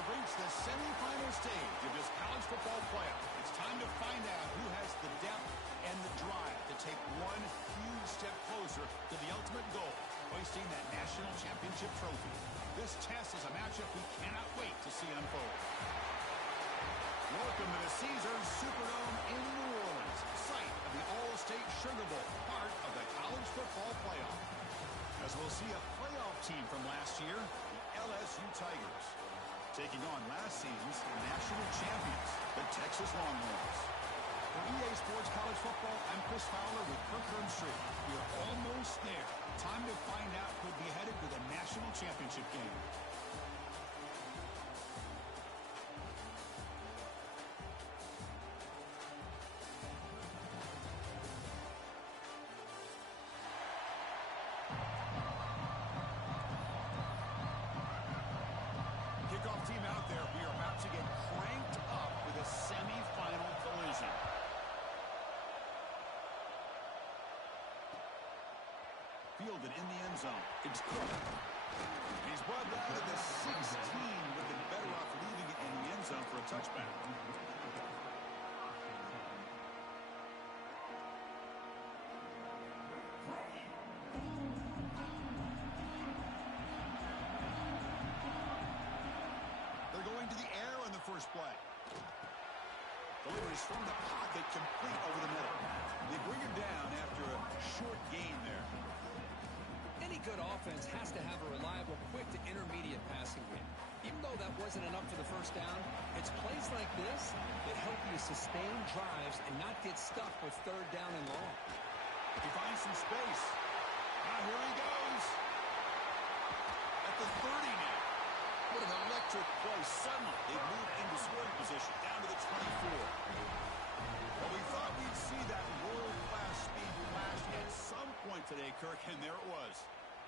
have reached the semifinal stage of this college football playoff. It's time to find out who has the depth and the drive to take one huge step closer to the ultimate goal, hoisting that national championship trophy. This test is a matchup we cannot wait to see unfold. Welcome to the Caesars Superdome in New Orleans, site of the All-State Sugar Bowl, part of the college football playoff. As we'll see a playoff team from last year, the LSU Tigers, taking on last season's national champions, the Texas Longhorns. For EA Sports College Football, I'm Chris Fowler with Kirk Herbstreit. We're almost there. Time to find out who'll be headed to the national championship game. Team out there, we are about to get cranked up for the semifinal collision. Fielded in the end zone. It's Cook. He's brought down to the 16, but been better off leaving it in the end zone for a touchback. First play. Delivers from the pocket, complete over the middle. They bring him down after a short gain there. Any good offense has to have a reliable, quick to intermediate passing game. Even though that wasn't enough for the first down, it's plays like this that help you sustain drives and not get stuck with third down and long. He finds some space. Now here he goes. At the 30 now. What an electric play. Suddenly, they move into scoring position, down to the 24. Well, we thought we'd see that world-class speed flash at some point today, Kirk, and there it was.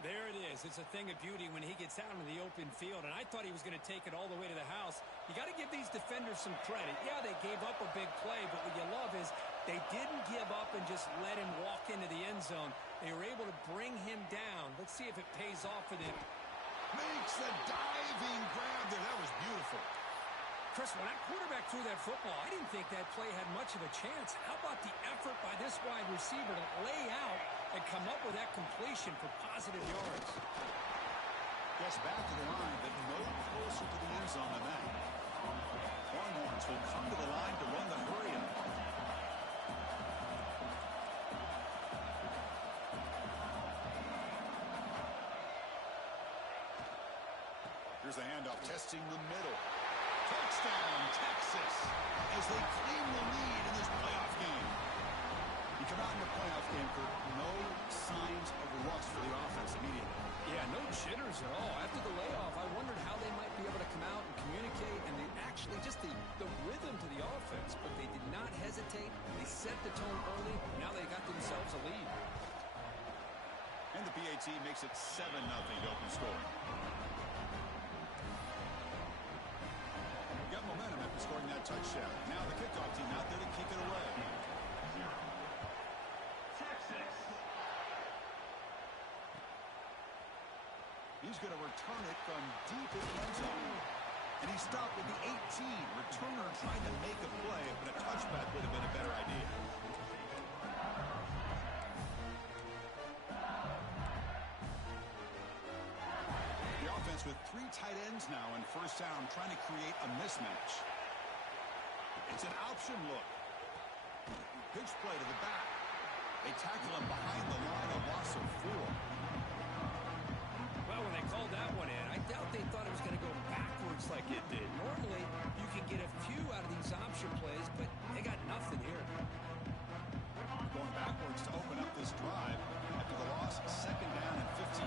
There it is. It's a thing of beauty when he gets out in the open field, and I thought he was going to take it all the way to the house. You got to give these defenders some credit. Yeah, they gave up a big play, but what you love is they didn't give up and just let him walk into the end zone. They were able to bring him down. Let's see if it pays off for them. Makes the diving grab there. That was beautiful. Chris, when that quarterback threw that football, I didn't think that play had much of a chance. How about the effort by this wide receiver to lay out and come up with that completion for positive yards? Gets back to the line, but no closer to the end zone than that. Longhorns will come to the line to run the hurry-up. Here's the handoff, testing the middle. Touchdown, Texas, as they claim the lead in this playoff game. You come out in the playoff game, Kirk, no signs of rust for the offense immediately. Yeah, no jitters at all. After the layoff, I wondered how they might be able to come out and communicate, and they actually just the rhythm to the offense, but they did not hesitate. They set the tone early. Now they got themselves a lead. And the PAT makes it 7-0 open scoring. Got momentum after scoring that touchdown. Now the kickoff team out there to kick it away. Texas. He's going to return it from deep in the end zone. And he stopped at the 18. Returner trying to make a play, but a touchback would have been a better idea. Offense with 3 tight ends now in first down, trying to create a mismatch. It's an option look. Pitch play to the back. They tackle him behind the line, a loss of 4. Well, when they called that one in, I doubt they thought it was going to go backwards like it did. Normally, you can get a few out of these option plays, but they got nothing here. Going backwards to open up this drive after the loss, second down and 15.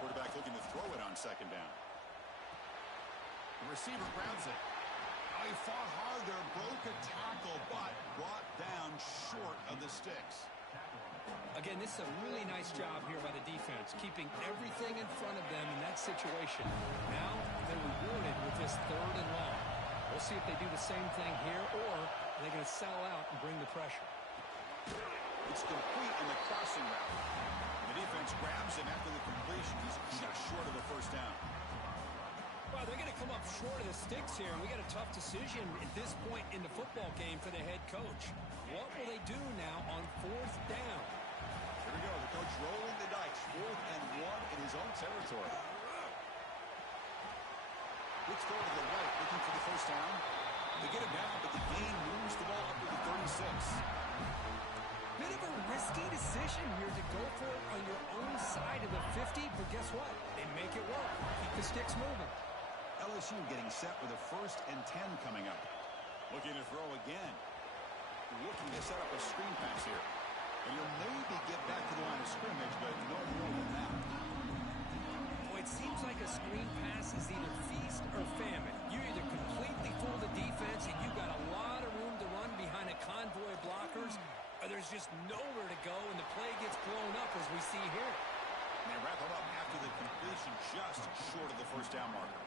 Quarterback looking to throw it on second down. The receiver grabs it. Oh, he fought hard there, broke a tackle, but brought down short of the sticks. Again, this is a really nice job here by the defense, keeping everything in front of them in that situation. Now they're rewarded with this third and long. We'll see if they do the same thing here, or are they going to sell out and bring the pressure. It's complete in the crossing route. The defense grabs him after the completion. He's just short of the first down. come up short of the sticks here, and we got a tough decision at this point in the football game for the head coach. What will they do now on 4th down? Here we go. The coach rolling the dice. 4th and 1 in his own territory. Let's go to the right, looking for the first down. They get it down, but the gain moves the ball up to the 36. Bit of a risky decision here to go for it on your own side of the 50, but guess what? They make it work. Keep the sticks moving. LSU getting set with a 1st and 10 coming up. Looking to throw again. Looking to set up a screen pass here. And you'll maybe get back to the line of scrimmage, but no more than that. Boy, it seems like a screen pass is either feast or famine. You either completely fool the defense and you got a lot of room to run behind a convoy of blockers, or there's just nowhere to go and the play gets blown up as we see here. And they wrap it up after the completion just short of the first down marker.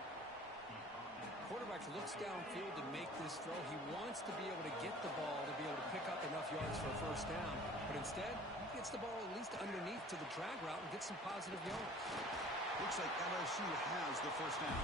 Quarterback looks downfield to make this throw. He wants to be able to get the ball to be able to pick up enough yards for a first down. But instead, he gets the ball at least underneath to the drag route and gets some positive yards. Looks like LSU has the first down.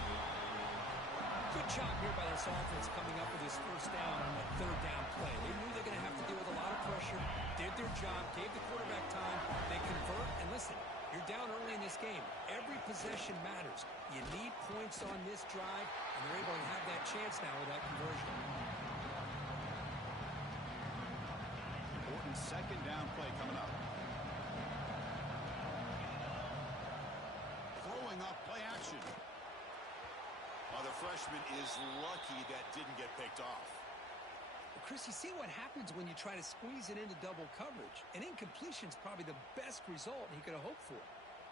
Good job here by this offense coming up with his first down on that 3rd down play. They knew they're going to have to deal with a lot of pressure, did their job, gave the quarterback time, they convert, and listen, you're down early in this game. Every possession matters. You need points on this drive, and they're able to have that chance now with that conversion. Important 2nd down play coming up. Throwing up play action. The freshman is lucky that didn't get picked off. Well, Chris, you see what happens when you try to squeeze it into double coverage. An incompletion is probably the best result he could have hoped for,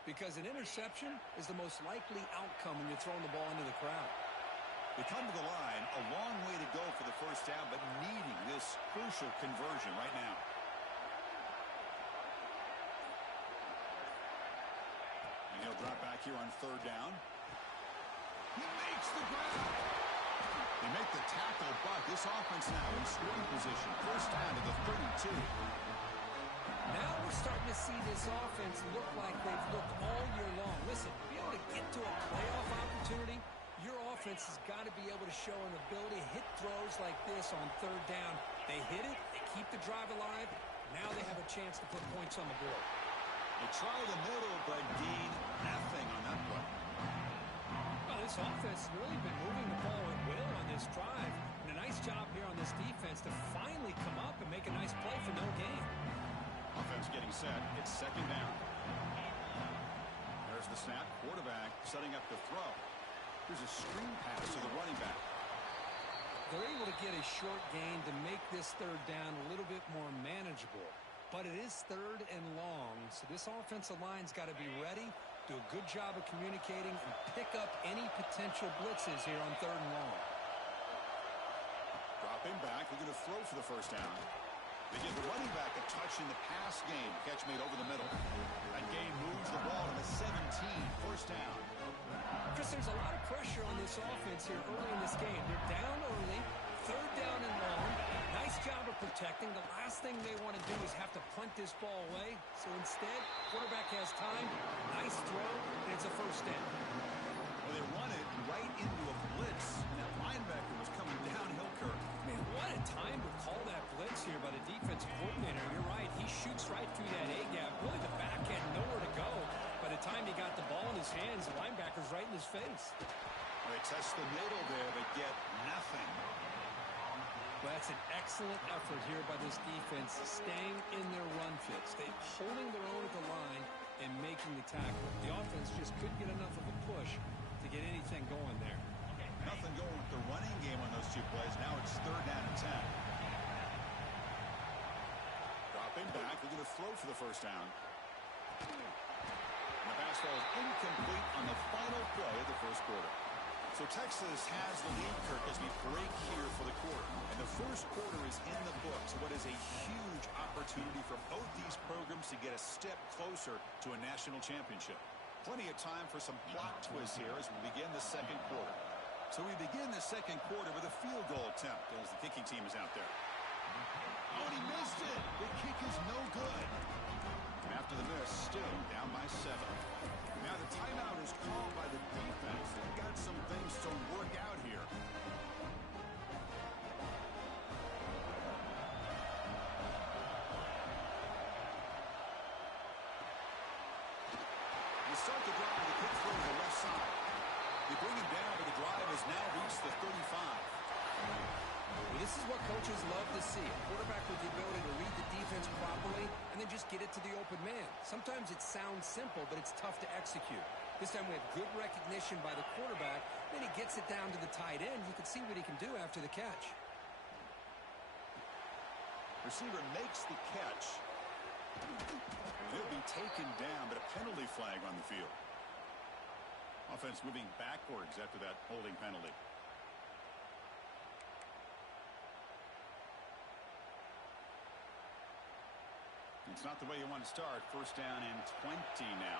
because an interception is the most likely outcome when you're throwing the ball into the crowd. They come to the line, a long way to go for the first down, but needing this crucial conversion right now. And he'll drop back here on 3rd down. He makes the grab. They make the tackle, but this offense now in scoring position. First down to the 32. Now we're starting to see this offense look like they've looked all year long. Listen, to be able to get to a playoff opportunity, your offense has got to be able to show an ability to hit throws like this on 3rd down. They hit it, they keep the drive alive. Now they have a chance to put points on the board. They try the middle, but gain nothing on that play. Well, this offense has really been moving the ball at will on this drive. And a nice job here on this defense to finally come up and make a nice play for no gain. Offense getting set. It's 2nd down. There's the snap. Quarterback setting up the throw. Here's a screen pass to the running back. They're able to get a short gain to make this 3rd down a little bit more manageable. But it is 3rd and long, so this offensive line's got to be ready, do a good job of communicating, and pick up any potential blitzes here on 3rd and long. Dropping back, looking to throw for the first down. They give the running back a touch in the pass game. Catch made over the middle. That gain moves the ball to the 17. First down. Chris, there's a lot of pressure on this offense here early in this game. They're down early, 3rd down and long. Nice job of protecting. The last thing they want to do is have to punt this ball away. So instead, quarterback has time. Nice throw, and it's a first down. Well, they run it right into a blitz. And that linebacker was coming downhill, Kirk. Man, what a time to call that blitz here by the defensive coordinator. You're right. He shoots right through that A-gap. Really, the back had nowhere to go. By the time he got the ball in his hands, the linebacker's right in his face. Well, they test the middle there, but get nothing. Well, that's an excellent effort here by this defense, staying in their run fits. They're holding their own at the line and making the tackle. The offense just couldn't get enough of a push to get anything going there. Nothing going with the running game on those 2 plays. Now it's 3rd down and 10. Dropping back, they're going to throw for the first down. And the pass ball is incomplete on the final play of the first quarter. So Texas has the lead, Kirk, as we break here for the quarter. And the first quarter is in the books. What is a huge opportunity for both these programs to get a step closer to a national championship. Plenty of time for some plot twists here as we begin the second quarter. So we begin the second quarter with a field goal attempt as the kicking team is out there. Oh, and he missed it. The kick is no good. And after the miss, still down by 7. Now the timeout is called by the defense. They've got some things to work start the drive with a quick throw to the left side. They bring him down, but the drive has now reached the 35. Well, this is what coaches love to see. A quarterback with the ability to read the defense properly and then just get it to the open man. Sometimes it sounds simple, but it's tough to execute. This time we have good recognition by the quarterback. Then he gets it down to the tight end. You can see what he can do after the catch. Receiver makes the catch. He'll be taken down, but a penalty flag on the field. Offense moving backwards after that holding penalty. It's not the way you want to start. First down and 20 now.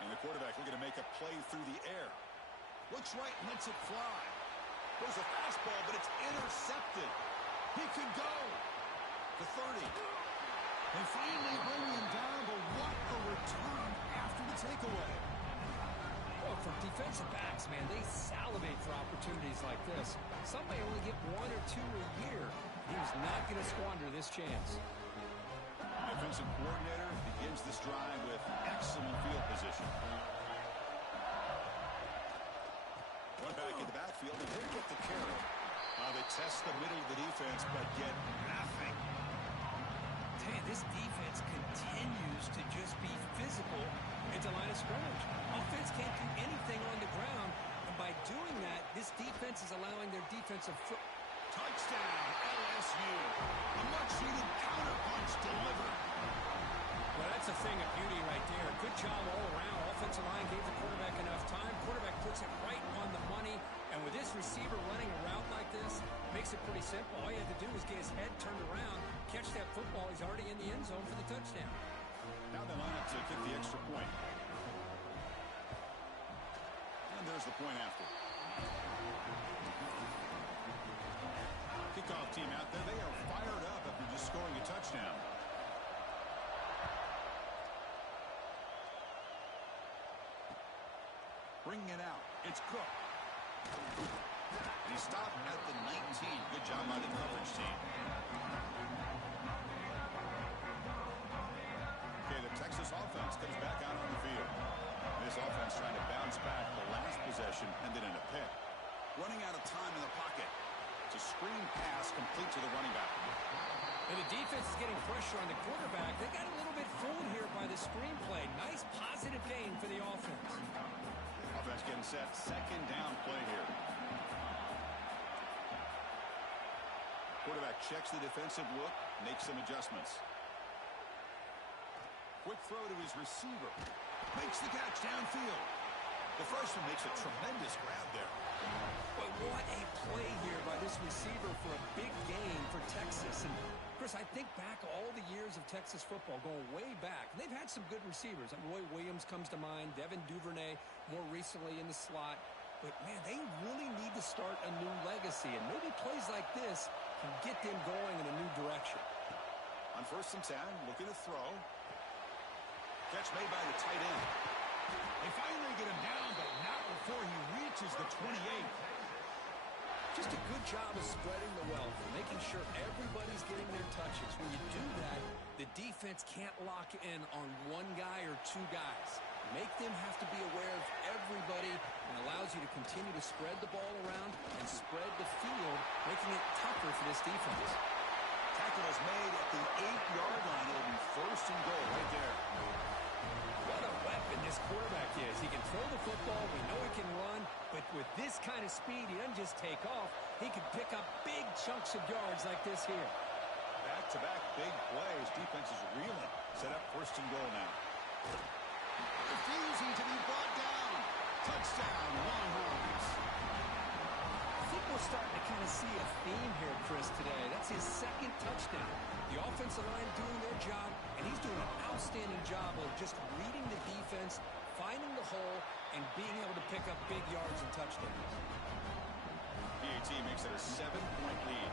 And the quarterback looking to make a play through the air. Looks right, lets it fly. Goes a fastball, but it's intercepted. He could go. The 30. They finally bring him down, but what a return after the takeaway. Well, for defensive backs, man, they salivate for opportunities like this. Some may only get 1 or 2 a year. He was not going to squander this chance. Defensive coordinator begins this drive with excellent field position. One back in the backfield, and he'll get the carry. They test the middle of the defense, but get nothing. Man, this defense continues to just be physical into line of scrimmage. Offense can't do anything on the ground, and by doing that, this defense is allowing their defensive touchdown, LSU. A much-needed counterpunch delivered. Well, that's a thing of beauty right there. Good job all around. Offensive line gave the quarterback enough time. Quarterback puts it right on the money. And with this receiver running a route like this, makes it pretty simple. All you have to do is get his head turned around, catch that football. He's already in the end zone for the touchdown. Now they line up to kick the extra point. And there's the point after. Kickoff team out there. They are fired up after just scoring a touchdown. Bringing it out. It's Cook. And he stopped at the 19. Good job by the coverage team. Okay, the Texas offense comes back out on the field. This offense trying to bounce back. The last possession ended in a pick. Running out of time in the pocket. It's a screen pass complete to the running back. And the defense is getting pressure on the quarterback. They got a little bit fooled here by the screen play. Nice positive gain for the offense. Offense getting set. Second down play here. Quarterback checks the defensive look, makes some adjustments. Quick throw to his receiver. Makes the catch downfield. The freshman makes a tremendous grab there. But what a play here by this receiver for a big gain for Texas. And Chris, I think back all the years of Texas football, going way back. And they've had some good receivers. Roy Williams comes to mind, Devin Duvernay more recently in the slot. But, man, they really need to start a new legacy. And maybe plays like this can get them going in a new direction. On 1st and 10, looking to throw. Catch made by the tight end. They finally get him down, but not before he reaches the 28. Just a good job of spreading the wealth, making sure everybody's getting their touches. When you do that, the defense can't lock in on one guy or two guys. Make them have to be aware of everybody, and allows you to continue to spread the ball around and spread the field, making it tougher for this defense. Tackle is made at the 8-yard line. It'll be 1st and goal right there. What a weapon this quarterback is. He can throw the football. We know he can run. But with this kind of speed, he doesn't just take off. He can pick up big chunks of yards like this here. Back-to-back big plays. Defense is reeling. Set up 1st and goal now. Refusing to be brought down. Touchdown, Longhorns. I think we're starting to kind of see a theme here, Chris, today. That's his 2nd touchdown. The offensive line doing their job, and he's doing an outstanding job of just reading the defense, finding the hole, and being able to pick up big yards and touchdowns. PAT makes it a 7-point lead.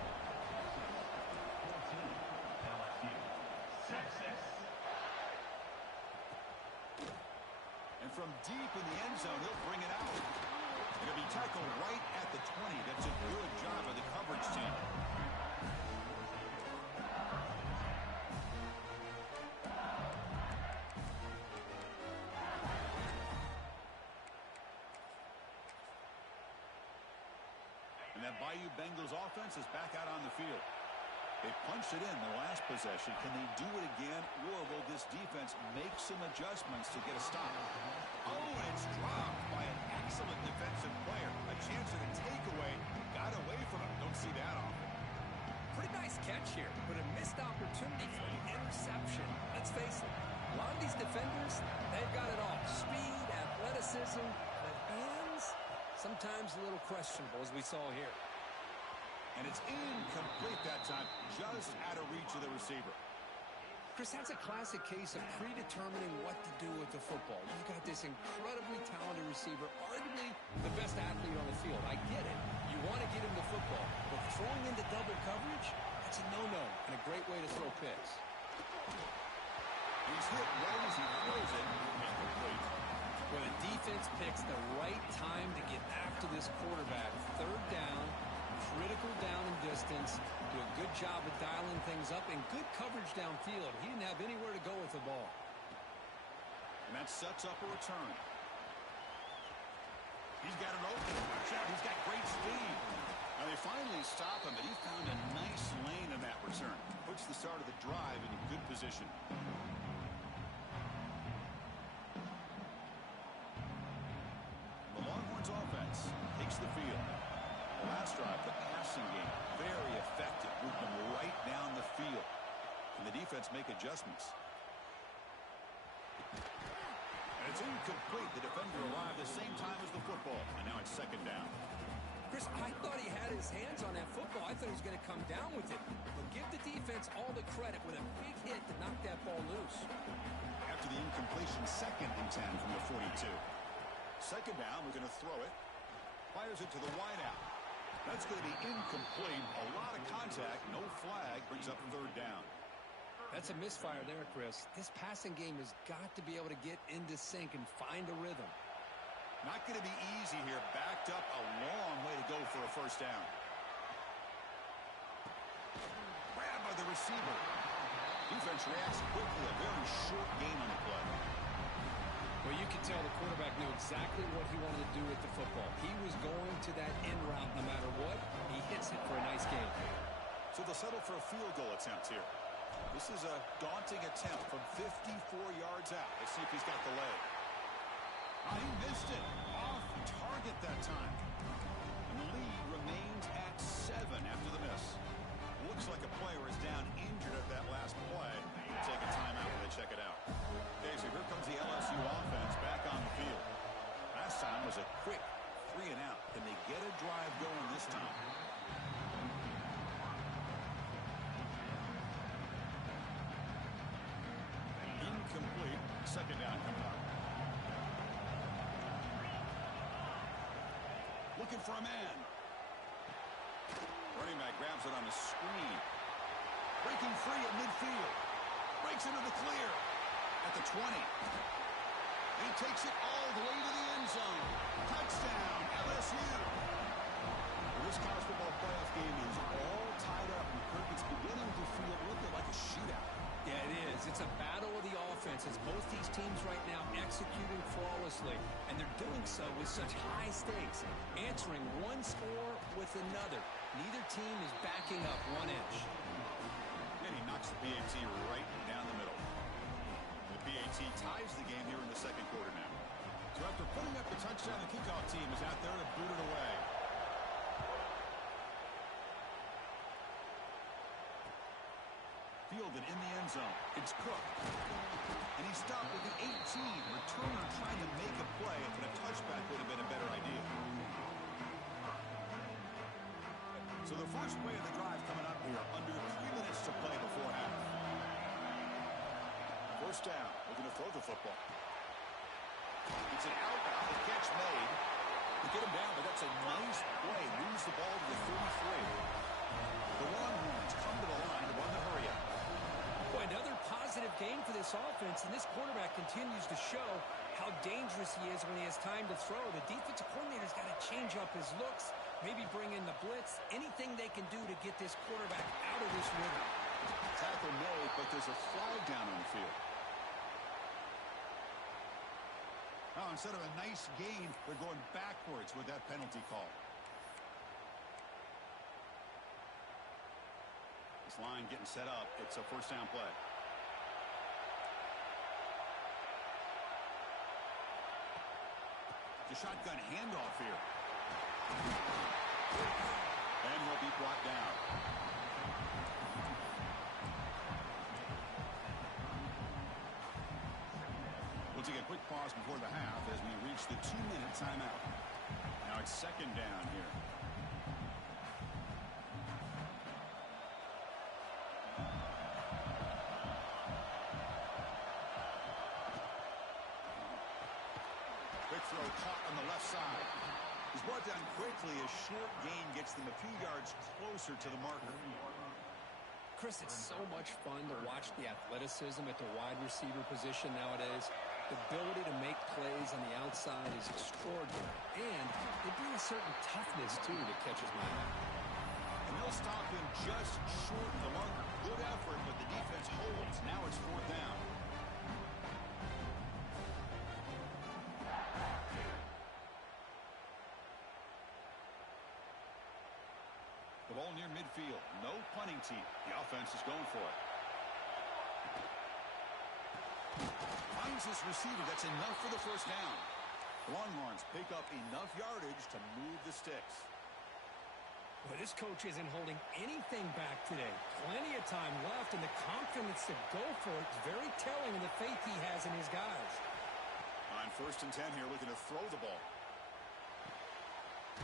And from deep in the end zone, he'll bring it out. It'll be tackled right at the 20. That's a good job of the coverage team. that Bayou Bengals offense is back out on the field. They punched it in the last possession. Can they do it again, or will this defense make some adjustments to get a stop? Oh, and it's dropped by an excellent defensive player. A chance at a takeaway. Got away from him. Don't see that often. Pretty nice catch here, but a missed opportunity for an interception. Let's face it, a lot of these defenders, they've got it all. Speed, athleticism, but hands, sometimes a little questionable, as we saw here. And it's incomplete that time, just out of reach of the receiver. Chris, that's a classic case of predetermining what to do with the football. You've got this incredibly talented receiver, arguably the best athlete on the field. I get it. You want to get him the football, but throwing into double coverage, that's a no-no and a great way to throw picks. He's hit right as he throws it. Incomplete. Well, the defense picks the right time to get after this quarterback. Third down. Critical down and distance, do a good job of dialing things up, and good coverage downfield. He didn't have anywhere to go with the ball. And that sets up a return. He's got an open. Watch out, he's got great speed. Now they finally stop him, but he found a nice lane in that return. Puts the start of the drive in good position. The Longhorns offense takes the field. The last drive, the passing game, very effective. Moved them right down the field. Can the defense make adjustments? And it's incomplete. The defender arrived the same time as the football. And now it's second down. Chris, I thought he had his hands on that football. I thought he was going to come down with it. But give the defense all the credit with a big hit to knock that ball loose. After the incompletion, 2nd and 10 from the 42. Second down, we're going to throw it. Fires it to the wideout. That's going to be incomplete. A lot of contact, no flag, brings up third down. That's a misfire there, Chris. This passing game has got to be able to get into sync and find a rhythm. Not going to be easy here. Backed up, a long way to go for a first down. Grabbed by the receiver. Defense reacts quickly. A very short game on the play. Well, you can tell the quarterback knew exactly what he wanted to do with the football. He was going to that end route no matter what. He hits it for a nice game. So they'll settle for a field goal attempt here. This is a daunting attempt from 54 yards out. Let's see if he's got the leg. Oh, he missed it. Off target that time. And the lead remains at 7 after the miss. Looks like a player is down injured at that last play. We'll take a timeout when they check it out. Okay, so here comes the LSU offense back on the field. Last time was a quick 3 and out. Can they get a drive going this time? Incomplete. Second down coming up. Looking for a man. Running back grabs it on the screen. Breaking free at midfield. Breaks into the clear. At the 20. And he takes it all the way to the end zone. Touchdown, LSU. Well, this college football playoff game is all tied up. And Kirk, it's beginning to feel a little bit like a shootout. Yeah, it is. It's a battle of the offenses. Both these teams right now executing flawlessly, and they're doing so with such high stakes, answering one score with another. Neither team is backing up 1 inch. And he knocks the PAT right down the middle. The PAT ties the game here in the second quarter now. So after putting up the touchdown, the kickoff team is out there to boot it away. Fielded in the end zone. It's Cook. And he stopped with the 18. Returner trying to make a play, but a touchback would have been a better idea. So the first play of the drive coming up here, under 3 minutes to play before half. First down. We're going to throw the football. It's an outbound. The catch made. To get him down, but that's a nice play. Moves the ball to the 33. The Longhorns come to the line to run the hurry up. Boy, another positive game for this offense, and this quarterback continues to show how dangerous he is when he has time to throw. The defensive coordinator's got to change up his looks, maybe bring in the blitz, anything they can do to get this quarterback out of this rhythm. Tackle made, but there's a flag down on the field. Now, instead of a nice gain, they're going backwards with that penalty call. line getting set up. It's a first down play. The shotgun handoff here. And will be brought down. We'll take a quick pause before the half as we reach the 2-minute timeout. Now it's second down here. Quick throw caught on the left side. He's brought down quickly. A short gain gets them a few yards closer to the marker. Chris, it's so much fun to watch the athleticism at the wide receiver position nowadays. The ability to make plays on the outside is extraordinary. And they bring a certain toughness, too, that catches my eye. And they'll stop him just short of the marker. Good effort, but the defense holds. Now it's fourth down. The ball near midfield. No punting team. The offense is going for it. Finds this receiver. That's enough for the first down. The Longhorns pick up enough yardage to move the sticks. Well, this coach isn't holding anything back today. Plenty of time left, and the confidence to go for it is very telling of the faith he has in his guys. On first and 10 here, looking to throw the ball.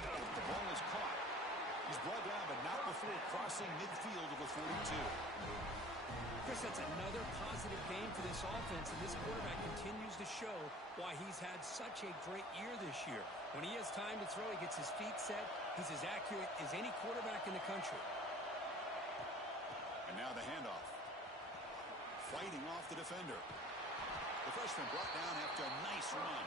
The ball is caught. He's brought down, but not before crossing midfield of the 42. Chris, that's another positive game for this offense, and this quarterback continues to show why he's had such a great year this year. When he has time to throw, he gets his feet set. He's as accurate as any quarterback in the country. And now the handoff. Fighting off the defender. The freshman brought down after a nice run.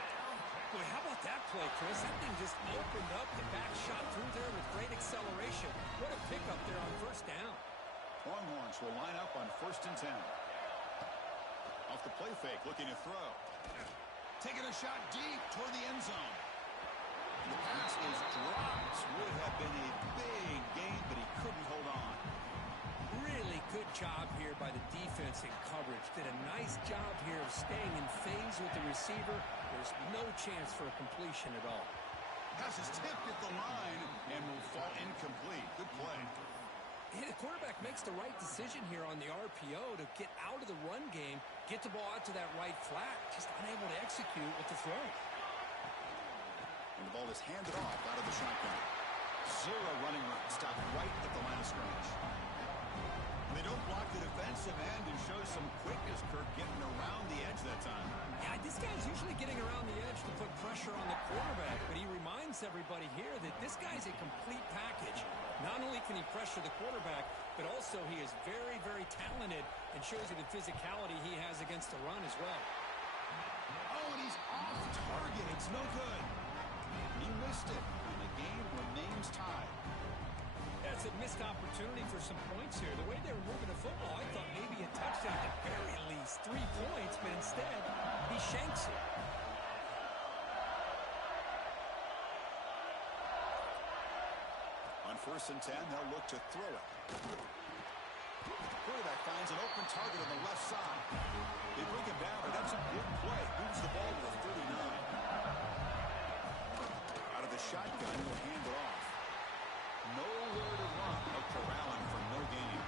Boy, how about that play, Chris? That thing just opened up. The back shot through there with great acceleration. What a pickup there on first down. Longhorns will line up on first and 10. Off the play fake, looking to throw. Taking a shot deep toward the end zone. The pass is dropped. Would have been a big gain, but he couldn't hold on. Really good job here by the defense in coverage. Did a nice job here of staying in phase with the receiver. There's no chance for a completion at all. Pass is tipped at the line and will fall incomplete. Good play. Hey, the quarterback makes the right decision here on the RPO to get out of the run game, get the ball out to that right flat, just unable to execute with the throw. And the ball is handed off out of the shotgun. Zero running room. Stopped right at the line of scrimmage. And they don't block the defensive end and show some quickness, Kirk, getting around the edge that time. Yeah, this guy's usually getting around the edge to put pressure on the quarterback, but he reminds everybody here that this guy's a complete package. Not only can he pressure the quarterback, but also he is very, very talented and shows you the physicality he has against the run as well. Oh, and he's off target. It's no good. He missed it, and the game remains tied. That's a missed opportunity for some points here. The way they were moving the football, I thought maybe a touchdown at the very least, 3 points, but instead, he shanks it. On first and 10, they'll look to throw it. Quarterback finds an open target on the left side. They bring him down, but that's a good play. Moves the ball to the 39. Out of the shotgun, he'll hand it off. Nowhere to run. No corralling for no gain.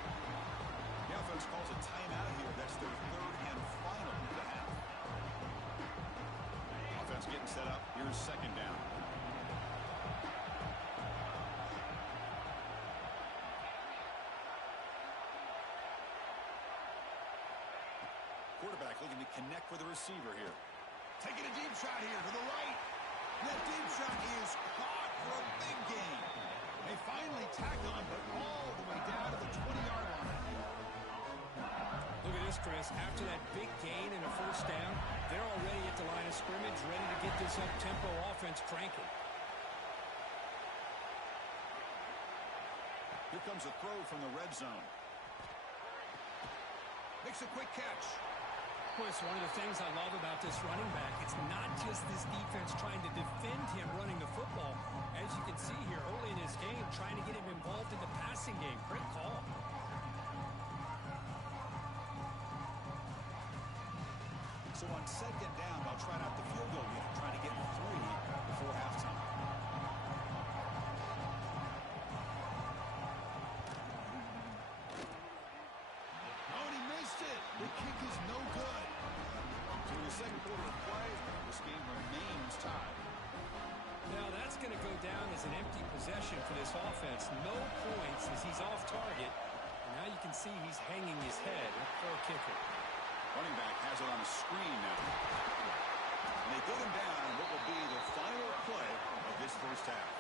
The offense calls a timeout here. That's their third and final of the half. Offense getting set up. Here's second down. Quarterback looking to connect with the receiver here. Taking a deep shot here to the right. That deep shot is caught for a big gain. They finally tack on, but all the way down to the 20-yard line. Look at this, Chris. After that big gain and a first down, they're already at the line of scrimmage, ready to get this up-tempo offense cranking. Here comes a throw from the red zone. Makes a quick catch. Boy, it's one of the things I love about this running back. It's not just this defense trying to defend him running the football. As you can see here early in this game, trying to get him involved in the passing game. Great call. So on second down, they'll try out the field goal unit, trying to get 3 before halftime. Oh, and he missed it. The kick is no good. So in the second quarter of play, this game remains tied. Now that's going to go down as an empty possession for this offense. No points as he's off target. And now you can see he's hanging his head. A poor kicker. Running back has it on a screen now. And they get him down in what will be the final play of this first half.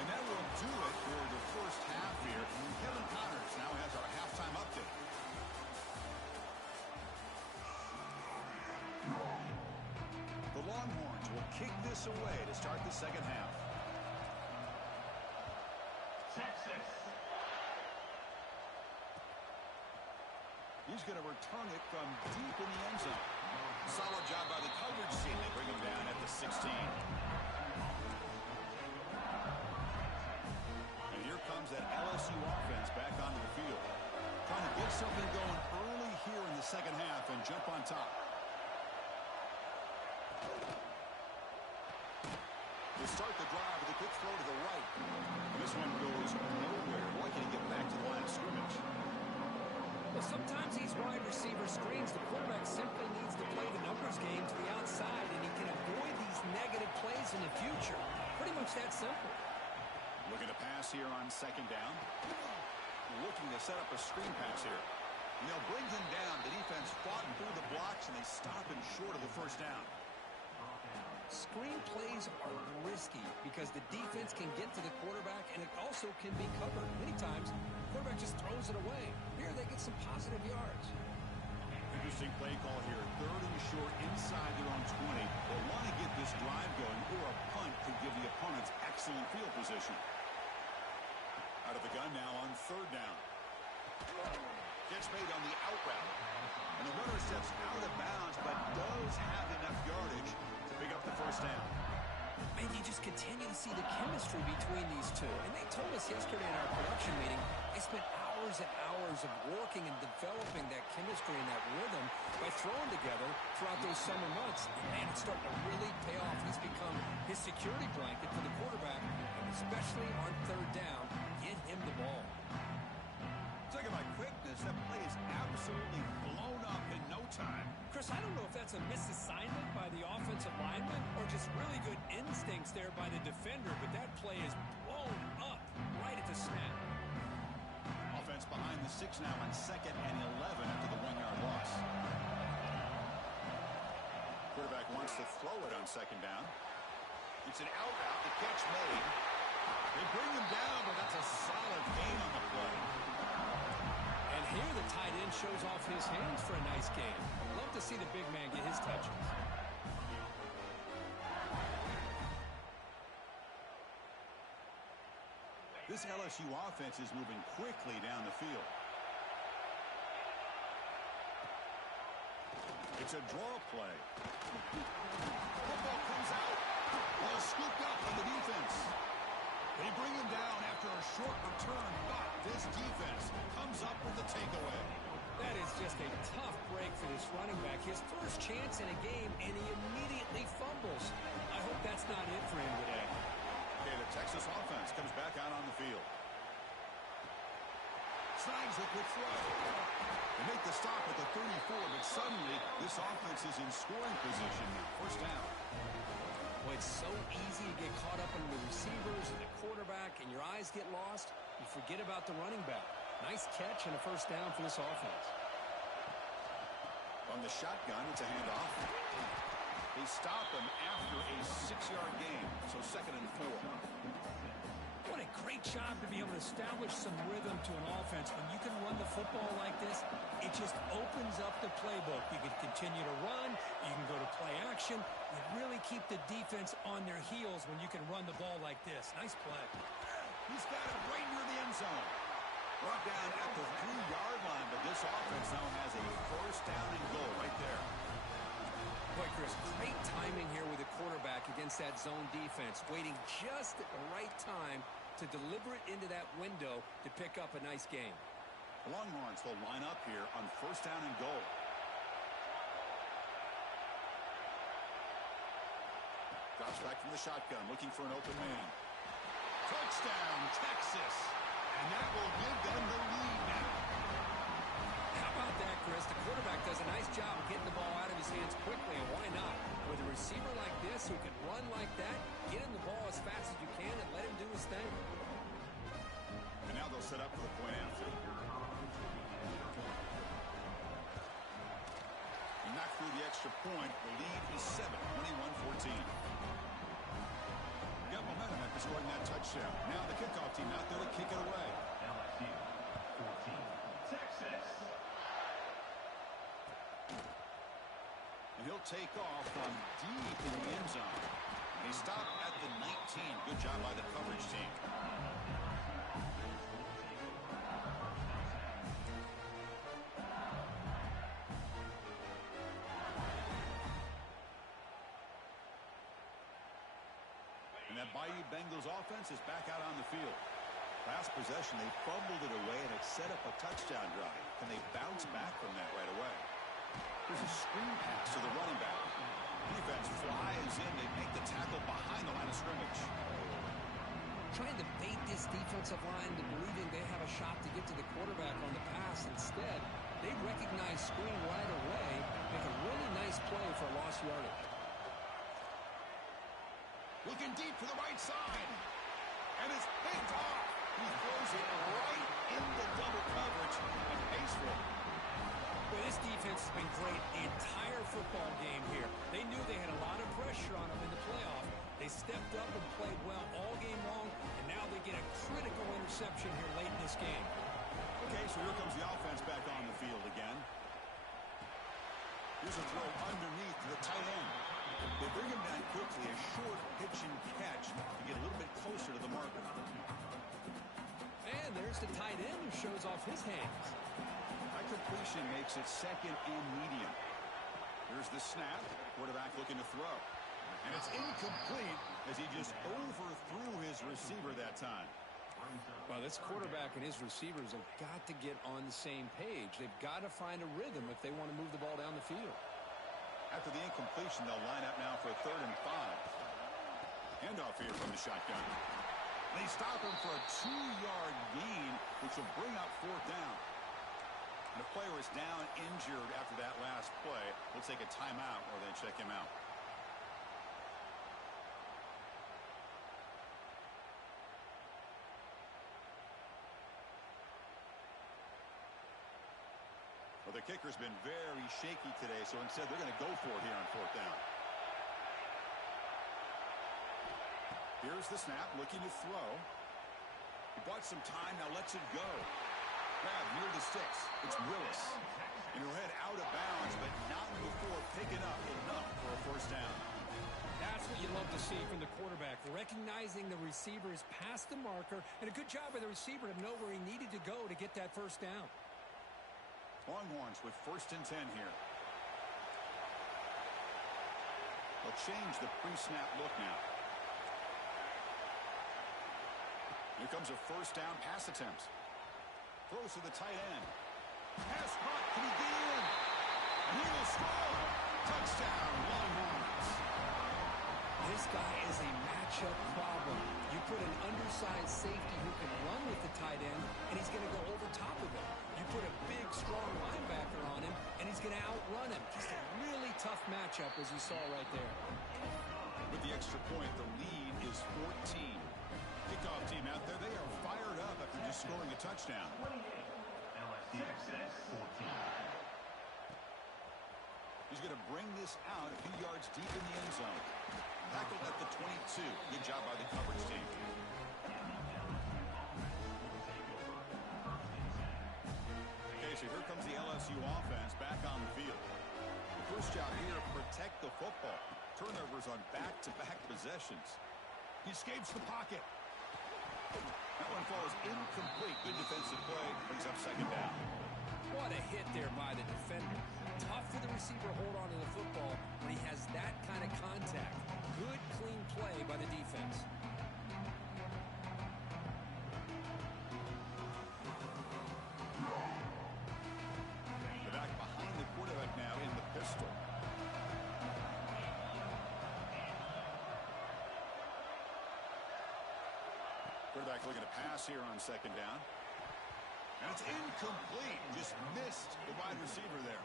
And that will do it for the first half here. Kevin Connors now has our halftime update. The Longhorns will kick this away to start the second half. Texas. He's going to return it from deep in the end zone. Solid job by the coverage team. They bring him down at the 16. And here comes that LSU offense back onto the field. Trying to get something going early here in the second half and jump on top. They start the drive with a quick throw to the right. And this one goes nowhere. Boy, can he get back to the line of scrimmage. Well, sometimes these wide receiver screens, the quarterback simply needs to play the numbers game to the outside, and he can avoid these negative plays in the future. Pretty much that simple. Looking to pass here on second down. Looking to set up a screen pass here. And they'll bring him down. The defense fought through the blocks, and they stop him short of the first down. Screen plays are risky because the defense can get to the quarterback, and it also can be covered. Many times, the quarterback just throws it away. Here, they get some positive yards. Interesting play call here. 3rd and short inside their own 20. They want to get this drive going, or a punt could give the opponents excellent field position. Out of the gun now on 3rd down. Gets made on the out route. And the runner steps out of bounds, but does have enough yardage to pick up the first down. And you just continue to see the chemistry between these two. And they told us yesterday in our production meeting, they spent hours and hours of working and developing that chemistry and that rhythm by throwing together throughout those summer months. And man, it's starting to really pay off. He's become his security blanket for the quarterback, and especially on 3rd down, get him the ball. Talking about quickness, that play is absolutely blown up in no time. Chris, I don't know if that's a misassignment by the offensive lineman or just really good instincts there by the defender, but that play is blown up right at the snap. Offense behind the 6 now on 2nd and 11 after the 1-yard loss. Quarterback wants to throw it on 2nd down. It's an out route. The catch made. They bring him down, but that's a solid gain on the play. And here the tight end shows off his hands for a nice game. Love to see the big man get his touches. This LSU offense is moving quickly down the field. It's a draw play. Football comes out. Ball scooped up on the defense. They bring him down after a short return, but this defense comes up with the takeaway. That is just a tough break for this running back. His first chance in a game, and he immediately fumbles. I hope that's not it for him today. Okay, the Texas offense comes back out on the field. Snags a quick throw. They make the stop at the 34, but suddenly this offense is in scoring position now. First down. Well, it's so easy to get caught up in the receivers and the quarterback, and your eyes get lost. You forget about the running back. Nice catch and a first down for this offense. On the shotgun, it's a handoff. They stop him after a 6-yard gain, so 2nd and 4. What a great job to be able to establish some rhythm to an offense. When you can run the football like this, it just opens up the playbook. You can continue to run. You can go to play action. You really keep the defense on their heels when you can run the ball like this. Nice play. He's got it right near the end zone. Brought down at the 3-yard line, but this offense now has a first down and goal right there. Boy, Chris, great timing here with the quarterback against that zone defense, waiting just at the right time to deliver it into that window to pick up a nice game. The Longhorns will line up here on first down and goal. Drops back from the shotgun, looking for an open man. Touchdown, Texas. And that will give them the lead now. How about that, Chris? The quarterback does a nice job of getting the ball out of his hands quickly, and why not? With a receiver like this who can run like that, get him the ball as fast as you can and let him do his thing. And now they'll set up for the point after. And knock through the extra point. The lead is 7, 21-14. Got momentum after scoring that touchdown. Now the kickoff team out there to kick it away. LSU 14, Texas. And he'll take off from deep in the end zone. And he stopped at the 19. Good job by the coverage team. And that Bayou Bengals offense is back out on the field. Last possession, they fumbled it away, and it set up a touchdown drive. Can they bounce back from that right away? There's a screen pass to the running back. Defense flies in. They make the tackle behind the line of scrimmage. Trying to bait this defensive line to believing they have a shot to get to the quarterback on the pass. Instead, they recognize screen right away, make a really nice play for a lost yardage. Looking deep to the right side. And it's picked off. He throws it right into double coverage and pays for it. Well, this defense has been great the entire football game here. They knew they had a lot of pressure on them in the playoff. They stepped up and played well all game long, and now they get a critical interception here late in this game. Okay, so here comes the offense back on the field again. Here's a throw underneath to the tight end. They bring him down quickly, a short pitch and catch to get a little bit closer to the marker. And there's the tight end who shows off his hands. That completion makes it second and medium. Here's the snap. Quarterback looking to throw. And it's incomplete as he just overthrew his receiver that time. Well, this quarterback and his receivers have got to get on the same page. They've got to find a rhythm if they want to move the ball down the field. After the incompletion, they'll line up now for a 3rd and 5. Handoff here from the shotgun. They stop him for a 2-yard gain, which will bring up 4th down. And the player is down injured after that last play. We'll take a timeout or they check him out. Well, the kicker's been very shaky today, so instead they're going to go for it here on 4th down. Here's the snap, looking to throw. He bought some time, now lets it go. Grab near the sticks. It's Willis. And he'll head out of bounds, but not before picking up enough for a 1st down. That's what you love to see from the quarterback, recognizing the receivers past the marker, and a good job by the receiver to know where he needed to go to get that 1st down. Longhorns with 1st and 10 here. They'll change the pre-snap look now. Here comes a 1st down pass attempt. Throws to the tight end. Pass caught. Can he get in? And he will score. Touchdown, Longhorns. This guy is a matchup problem. You put an undersized safety who can run with the tight end, and he's going to go over top of him. You put a big, strong linebacker on him, and he's going to outrun him. Just a really tough matchup, as you saw right there. With the extra point, the lead is 14. Kickoff team out there, they are fired up after just scoring a touchdown. LSU 14. He's going to bring this out a few yards deep in the end zone. Tackled at the 22. Good job by the coverage team. Okay, so here comes the LSU offense back on the field. The first job here, protect the football. Turnovers on back-to-back possessions. He escapes the pocket. That one falls incomplete. Good defensive play. Brings up 2nd down. What a hit there by the defender. Tough for the receiver to hold on to the football when he has that kind of contact. Good, clean play by the defense. They're back behind the quarterback now in the pistol. Quarterback looking to pass here on second down. And it's incomplete. Just missed the wide receiver there.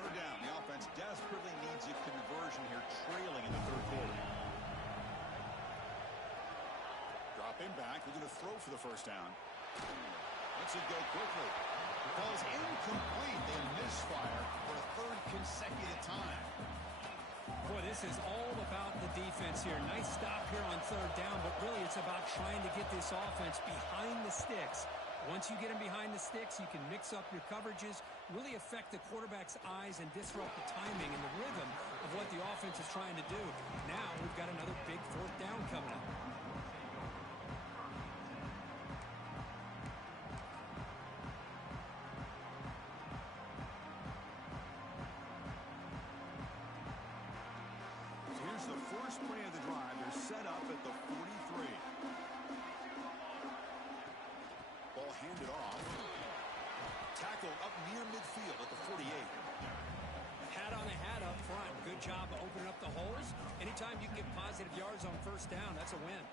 Third down. The offense desperately needs a conversion here, trailing in the third quarter. Dropping back. Looking to throw for the first down. Lets it go quickly. The ball's incomplete. They misfire for a third consecutive time. Boy, this is all about the defense here. Nice stop here on third down, but really it's about trying to get this offense behind the sticks. Once you get them behind the sticks, you can mix up your coverages, really affect the quarterback's eyes and disrupt the timing and the rhythm of what the offense is trying to do. Now we've got another big fourth down coming up. Here's the first play of the drive. They're set up at the 43. Ball handed off. Tackled up near midfield at the 48. Hat on a hat up front. Good job of opening up the holes. Anytime you can get positive yards on first down, that's a win.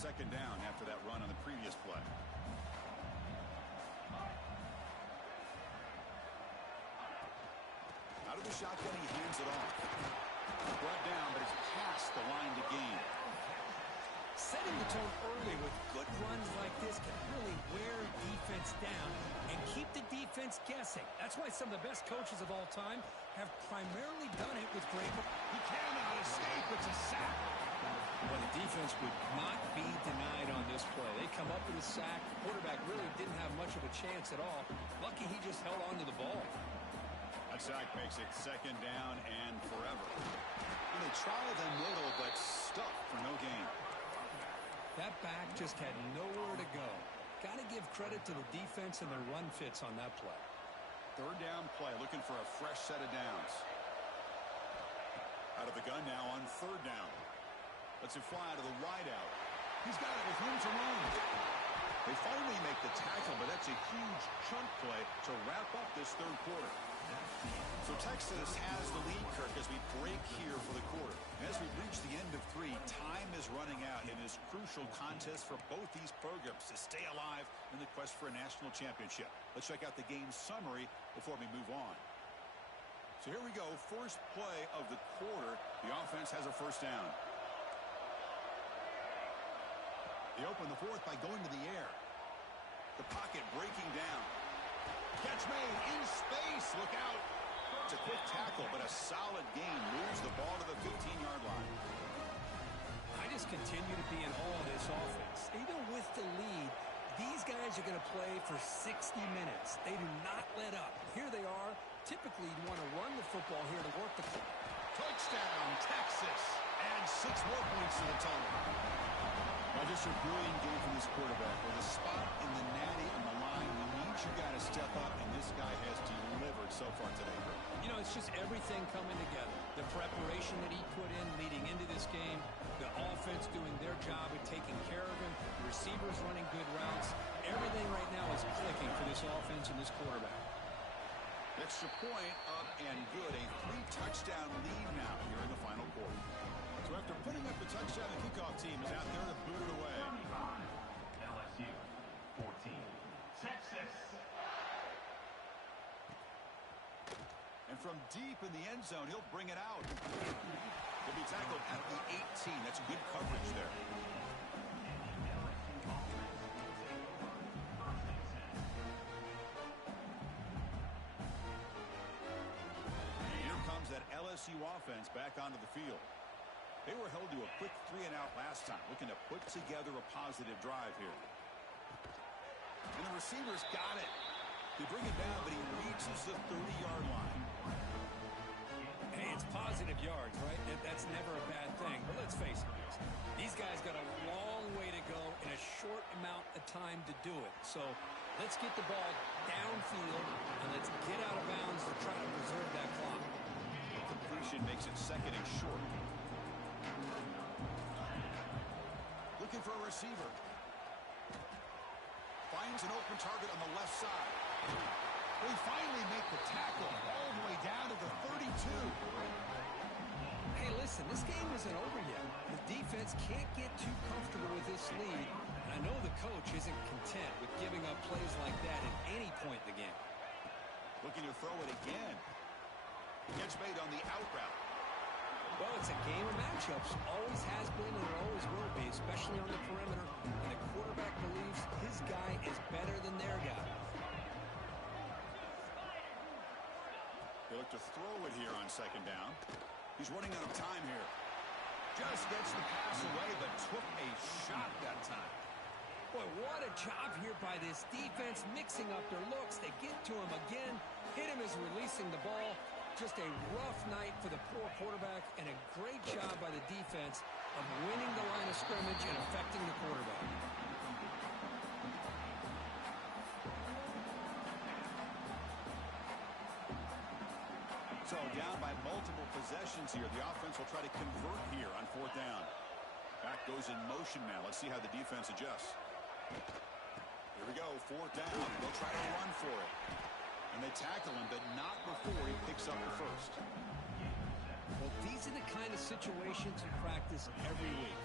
Second down after that run on the previous play. Out of the shotgun, he hands it off. Brought down, but it's past the line to gain. Setting the tone early with good runs like this can really wear defense down and keep the defense guessing. That's why some of the best coaches of all time have primarily done it with great. He cannot escape. It's a sack. Well, the defense would not be denied on this play. They come up with a sack. The quarterback really didn't have much of a chance at all. Lucky he just held on to the ball. That sack makes it second down and forever. And they tried the middle, but stuck for no gain. That back just had nowhere to go. Got to give credit to the defense and their run fits on that play. Third down play, looking for a fresh set of downs. Out of the gun now on third down. Lets it fly out of the wide out. He's got it with room to run. They finally make the tackle, but that's a huge chunk play to wrap up this third quarter. So Texas has the lead, Kirk, as we break here for the quarter. And as we reach the end of three, time is running out in this crucial contest for both these programs to stay alive in the quest for a national championship. Let's check out the game summary before we move on. So here we go. First play of the quarter. The offense has a first down. They open the fourth by going to the air. The pocket breaking down. Catch made in space. Look out. It's a quick tackle, but a solid gain moves the ball to the 15-yard line. I just continue to be in awe of this offense. Even with the lead, these guys are going to play for 60 minutes. They do not let up. Here they are. Typically, you want to run the football here to work the clock. Touchdown, Texas. And 6 more points to the total. Well, just a brilliant game from this quarterback. With a spot in the natty on the line, you need your guy to step up, and this guy has delivered so far today. You know, it's just everything coming together. The preparation that he put in leading into this game, the offense doing their job at taking care of him, the receivers running good routes. Everything right now is clicking for this offense and this quarterback. Extra point up and good. A 3-touchdown lead now here in the final quarter. So after putting up the touchdown, the kickoff team is out there to boot it away. LSU 14. Texas. And from deep in the end zone, he'll bring it out. He'll be tackled at the 18. That's good coverage there. Here comes that LSU offense back onto the field. They were held to a quick 3-and-out last time, looking to put together a positive drive here. And the receivers got it. They bring it down, but he reaches the 30-yard line. Hey, it's positive yards, right? That's never a bad thing. But let's face it, these guys got a long way to go in a short amount of time to do it. So let's get the ball downfield, and let's get out of bounds to try to preserve that clock. Completion makes it second and short. Looking for a receiver. Finds an open target on the left side. They finally make the tackle all the way down to the 32. Hey, listen, this game isn't over yet. The defense can't get too comfortable with this lead. And I know the coach isn't content with giving up plays like that at any point in the game. Looking to throw it again. Gets made on the out route. Well, it's a game of matchups. Always has been and it always will be, especially on the perimeter. And the quarterback believes his guy is better than their guy. They look to throw it here on second down. He's running out of time here. Just gets the pass away, but took a shot that time. Boy, what a job here by this defense, mixing up their looks. They get to him again, hit him as releasing the ball. Just a rough night for the poor quarterback, and a great job by the defense of winning the line of scrimmage and affecting the quarterback. So down by multiple possessions here. The offense will try to convert here on fourth down. Back goes in motion now. Let's see how the defense adjusts. Here we go, fourth down. They'll try to run for it. And they tackle him, but not before he picks up the first. Well, these are the kind of situations you practice every week.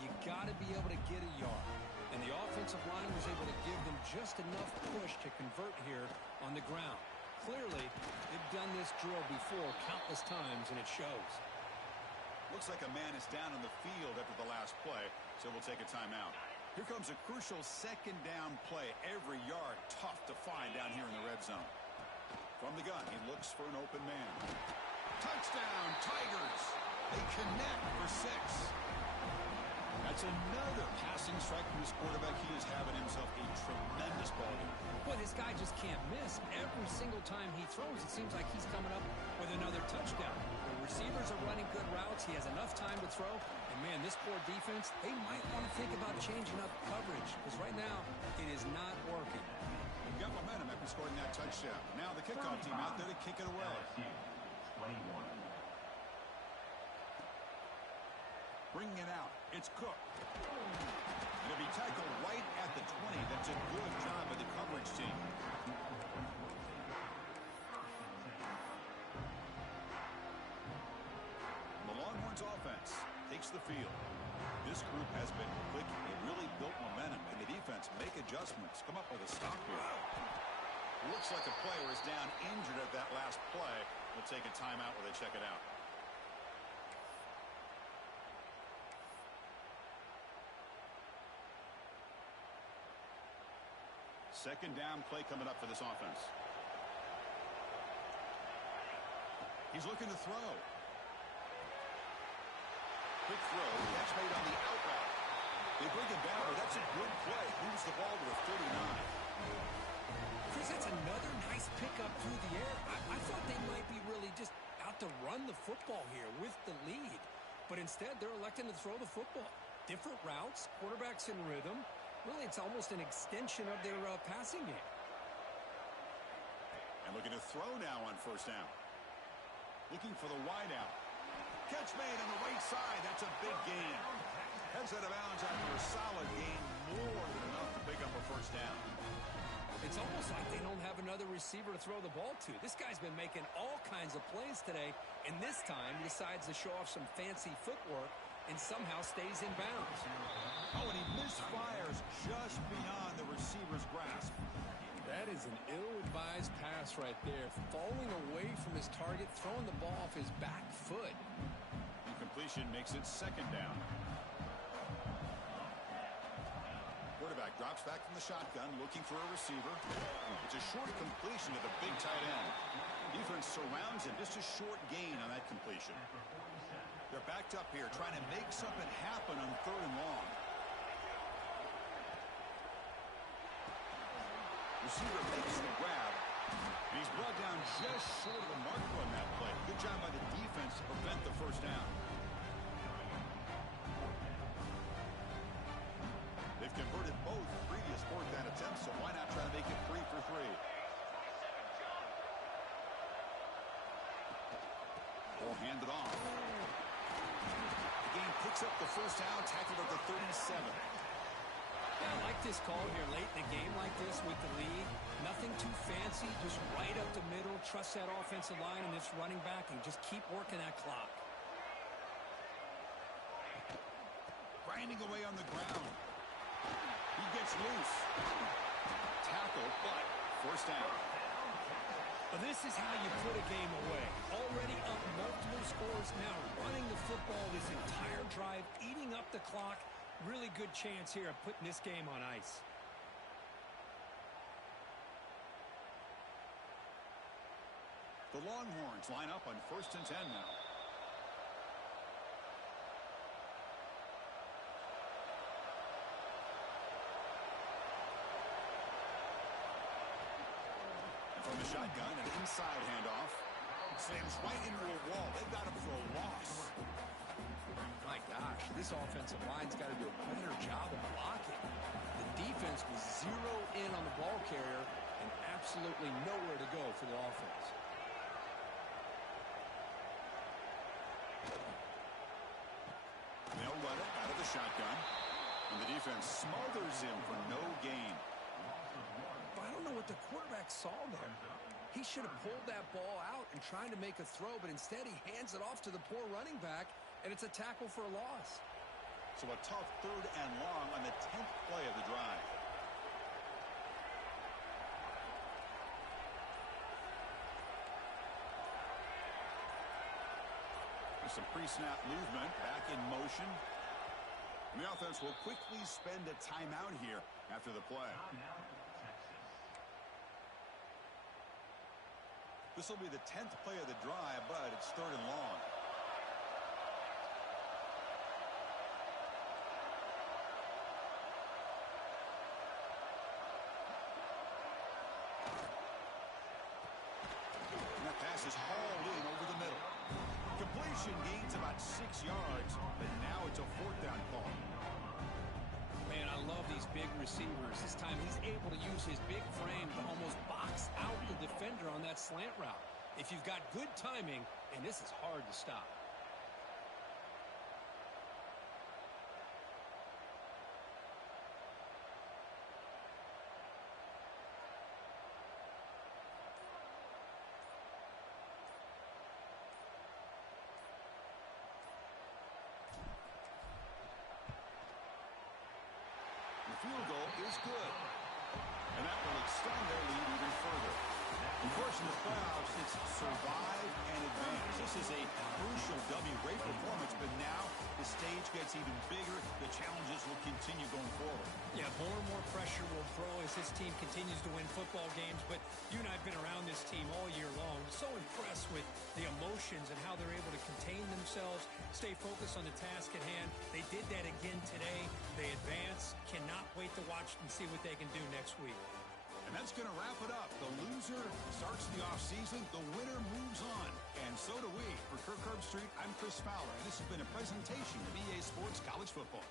You got to be able to get a yard. And the offensive line was able to give them just enough push to convert here on the ground. Clearly, they've done this drill before countless times, and it shows. Looks like a man is down on the field after the last play, so we'll take a timeout. Here comes a crucial second down play. Every yard tough to find down here in the red zone. From the gun, he looks for an open man. Touchdown, Tigers! They connect for 6. That's another passing strike from this quarterback. He is having himself a tremendous ball game. Boy, this guy just can't miss. Every single time he throws, it seems like he's coming up with another touchdown. The receivers are running good routes. He has enough time to throw. And, man, this poor defense, they might want to think about changing up coverage because right now it is not working. We've got momentum after scoring that touchdown. Now the kickoff team out there to kick it away. LSU, 21. Bringing it out. It's Cook. It'll be tackled right at the 20. That's a good job by the coverage team. The Longhorns offense takes the field. This group has been clicking. They really built momentum, and the defense make adjustments. Come up with a stop here. Looks like a player is down injured at that last play. We'll take a timeout while they check it out. Second down play coming up for this offense. He's looking to throw. Quick throw. Catch made on the out route. They bring him down, but that's a good play. Moves the ball to the 39. Chris, that's another nice pickup through the air. I thought they might be really just out to run the football here with the lead. But instead, they're electing to throw the football. Different routes, quarterbacks in rhythm. Really, it's almost an extension of their passing game. And looking to throw now on first down. Looking for the wide out. Catch made on the right side. That's a big gain. Heads out of bounds after a solid gain. More than enough to pick up a first down. It's almost like they don't have another receiver to throw the ball to. This guy's been making all kinds of plays today, and this time he decides to show off some fancy footwork and somehow stays in bounds. Oh, and he misfires just beyond the receiver's grasp. That is an ill-advised pass right there. Falling away from his target, throwing the ball off his back foot. Incompletion makes it second down. Quarterback drops back from the shotgun, looking for a receiver. It's a short completion to the big tight end. Defense surrounds him. Just a short gain on that completion. They're backed up here, trying to make something happen on third and long. Receiver makes the grab, and he's brought down just short of the marker on that play. Good job by the defense to prevent the first down. They've converted both previous fourth down attempts, so why not try to make it 3 for 3? Ball handed off. The game picks up the first down, tackled at the 37. Yeah, I like this call here late in a game like this with the lead. Nothing too fancy, just right up the middle. Trust that offensive line and this running back and just keep working that clock. Grinding away on the ground. He gets loose. Tackle, but first down. Well, this is how you put a game away. Already up multiple scores, now running the football this entire drive, eating up the clock. Really good chance here of putting this game on ice. The Longhorns line up on 1st and 10 now. And from the shotgun, an inside handoff. Slams right into a wall. They've got him for a loss. My gosh, this offensive line's got to do a better job of blocking. The defense was zero in on the ball carrier and absolutely nowhere to go for the offense. They'll run it out of the shotgun. And the defense smothers him for no gain. But I don't know what the quarterback saw there. He should have pulled that ball out and tried to make a throw, but instead he hands it off to the poor running back, and it's a tackle for a loss. So a tough 3rd and long on the 10th play of the drive. There's some pre-snap movement, back in motion. And the offense will quickly spend a timeout here after the play. This will be the 10th play of the drive, but it's 3rd and long. And that pass is hauled in over the middle. Completion gains about 6 yards, but now it's a 4th down call. Man, I love these big receivers. This time he's able to use his big frame to almost box out the defender on that slant route. If you've got good timing, and this is hard to stop. The field goal is good. And that will extend their lead even further. Of course, in the playoffs, it's survive and advance. This is a crucial W. Great performance, but now the stage gets even bigger. The challenges will continue going forward. Yeah, more and more pressure will grow as this team continues to win football games, but you and I have been around this team all year long. So impressed with the emotions and how they're able to contain themselves, stay focused on the task at hand. They did that again today. They advance. Cannot wait to watch and see what they can do next week. And that's going to wrap it up. The loser starts the offseason. The winner moves on. And so do we. For Kirk Herbstreit, I'm Chris Fowler, and this has been a presentation of EA Sports College Football.